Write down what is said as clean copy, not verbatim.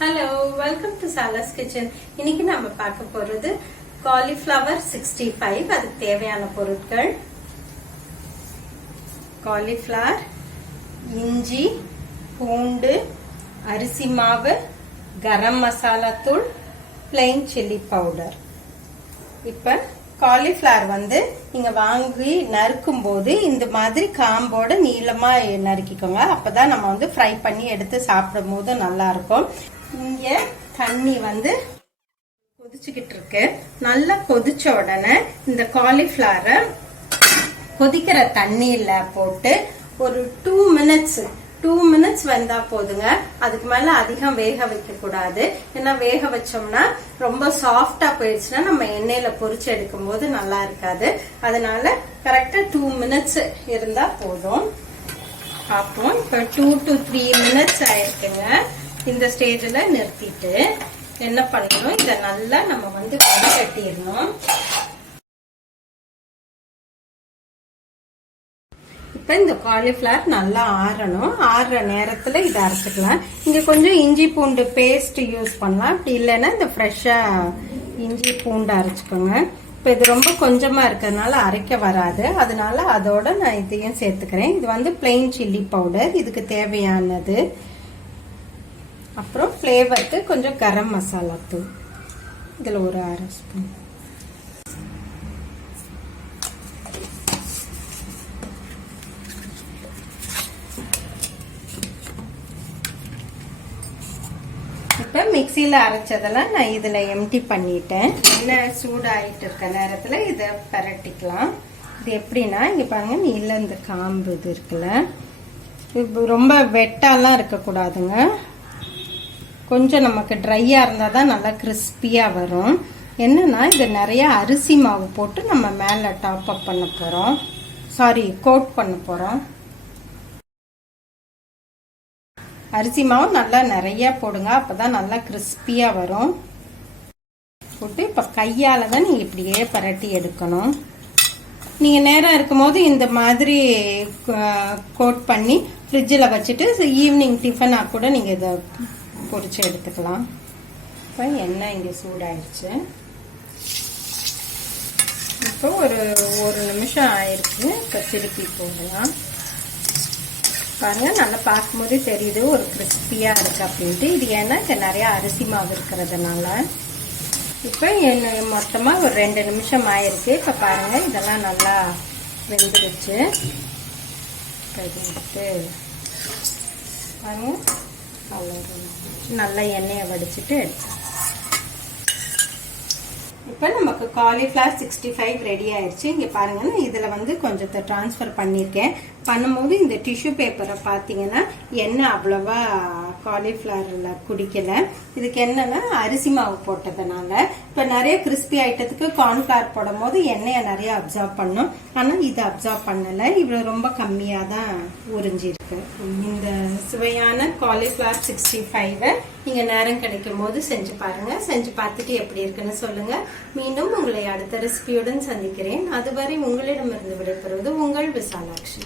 Hello, welcome to Sala's Kitchen. இன்னைக்கு நம்ம பார்க்க போறது Cauliflower 65. அதுக்கு தேவையான பொருட்கள் Cauliflower, இஞ்சி, பூண்டு, அரிசி மாவு, கரம் மசாலா தூள், plain chili powder. இப்ப காலிஃபிளவர் நீங்க வாங்கி நறுக்கும் போது இந்த மாதிரி காம்போட நீளமா நறுக்கிக்கோங்க. அப்பதான் நம்ம ஃப்ரை பண்ணி எடுத்து சாப்பிடும் போது நல்லா இருக்கும். இங்க தண்ணி கொதிச்சுக்கிட்டு இருக்கு. நல்லா கொதிச்ச உடனே இந்த காலிஃபிளவரை கொதிக்கிற தண்ணியில போட்டு ஒரு 2 மினிட்ஸ் வெந்தா போதுங்க. அதுக்கு மேல அதிகம் வேக வைக்க கூடாது. ஏன்னா வேக வச்சோம்னா ரொம்ப சாஃப்டா போயிடுச்சுன்னா நம்ம எண்ணெயில பொரிச்சு எடுக்கும் போது நல்லா இருக்காது. அதனால கரெக்டா 2 மினிட்ஸ் இருந்தா போதும். அப்போ இப்ப 2 to 3 மினிட்ஸ் ஆயிருக்குங்க. இந்த ஸ்டேஜ்ல நிறுத்திட்டு என்ன பண்ணணும், இத நல்லா நம்ம வடிகட்டிடணும். இப்ப இந்த காலிஃபிளவர் நல்லா ஆறணும். ஆறுற நேரத்துல இதை அரைச்சுக்கலாம். இங்க கொஞ்சம் இஞ்சி பூண்டு பேஸ்ட் யூஸ் பண்ணலாம். அப்படி இல்லைன்னா இந்த ஃப்ரெஷ்ஷா இஞ்சி பூண்டு அரைச்சுக்கோங்க. இப்ப இது ரொம்ப கொஞ்சமா இருக்கிறதுனால அரைக்க வராது. அதனால அதோட நான் இதையும் சேர்த்துக்கிறேன். இது பிளெயின் சில்லி பவுடர், இதுக்கு தேவையானது. அப்புறம் ஃபிளேவருக்கு கொஞ்சம் கரம் மசாலா தூள், இதுல ஒரு 1/2 ஸ்பூன். இப்ப மிக்சியில அரைச்சதெல்லாம் நான் இதுல எம்டி பண்ணிட்டேன். எண்ணெய் சூடாயிட்டு இருக்க நேரத்துல இத பரட்டிக்கலாம். இது எப்படின்னா இங்க பாருங்க, நீல இந்த காம்பு இது இருக்குல்ல, இது ரொம்ப வெட்டாலாம் இருக்கக்கூடாதுங்க. கொஞ்சம் நமக்கு ட்ரையா இருந்தாதான் நல்லா கிறிஸ்பியா வரும். என்னன்னா இது நிறைய அரிசி மாவு போட்டு நம்ம மேல டாப் அப் பண்ண போறோம், கோட் பண்ண போறோம். அரிசி மாவு நல்லா நிறைய போடுங்க, அப்பதான் நல்லா கிறிஸ்பியா வரும். போட்டு இப்ப கையால தான் நீங்க இப்படியே பரட்டி எடுக்கணும். நீங்க நேரம் இருக்கும் போது இந்த மாதிரி கோட் பண்ணி ஃப்ரிட்ஜில் வச்சுட்டு ஈவினிங் டிஃபனா கூட நீங்க இதை பொரிச்சு எடுத்துக்கலாம். இப்போ எண்ணெய் இங்க சூடாயிடுச்சு. இப்போ ஒரு நிமிஷம் ஆயிருக்கு. இப்போ திருப்பி போடலாம். பாருங்க, நல்லா பார்க்கும்போதே தெரியுது ஒரு கிறிஸ்பியா இருக்கு அப்படின்ட்டு. இது ஏன்னா இங்க நிறைய அரிசி மாவு இருக்கிறதுனால. இப்ப மொத்தமா ஒரு 2 நிமிஷம் ஆயிருக்கு. இப்ப பாருங்க, இதெல்லாம் நல்லா வெந்துருச்சு. எடுத்து பாருங்க, நல்லா எண்ணெயை வடிச்சிட்டு எடுத்து. இப்ப நமக்கு காலிஃபிளவர் 65 ரெடி ஆயிடுச்சு. இங்க பாருங்க, இதுல கொஞ்சத்தை டிரான்ஸ்ஃபர் பண்ணிருக்கேன். பண்ணும்போது இந்த டிஷ்யூ பேப்பரை பாத்தீங்கன்னா எண்ணெய் அவ்வளவா காலிஃபிளவர்ல குடிக்கல. இதுக்கு என்னன்னா அரிசி மாவு போட்டதுனால. இப்ப நிறைய கிறிஸ்பி ஐட்டத்துக்கு கார்ன்ஃபிளவர் போடும் போது எண்ணெயை நிறைய அப்சர்வ் பண்ணும். ஆனா இது அப்சர்வ் பண்ணல. இவ்வளவு ரொம்ப கம்மியா தான் உறிஞ்சிருக்கு. இந்த சுவையான காலிஃபிளவர் 65 நீங்க நேரம் கிடைக்கும் போது செஞ்சு பாருங்க. செஞ்சு பார்த்துட்டு எப்படி இருக்குன்னு சொல்லுங்க. மீண்டும் உங்களை அடுத்த ரெசிபியுடன் சந்திக்கிறேன். அதுவரை உங்களிடமிருந்து விடைபெறுவது உங்கள் விசாலாட்சி.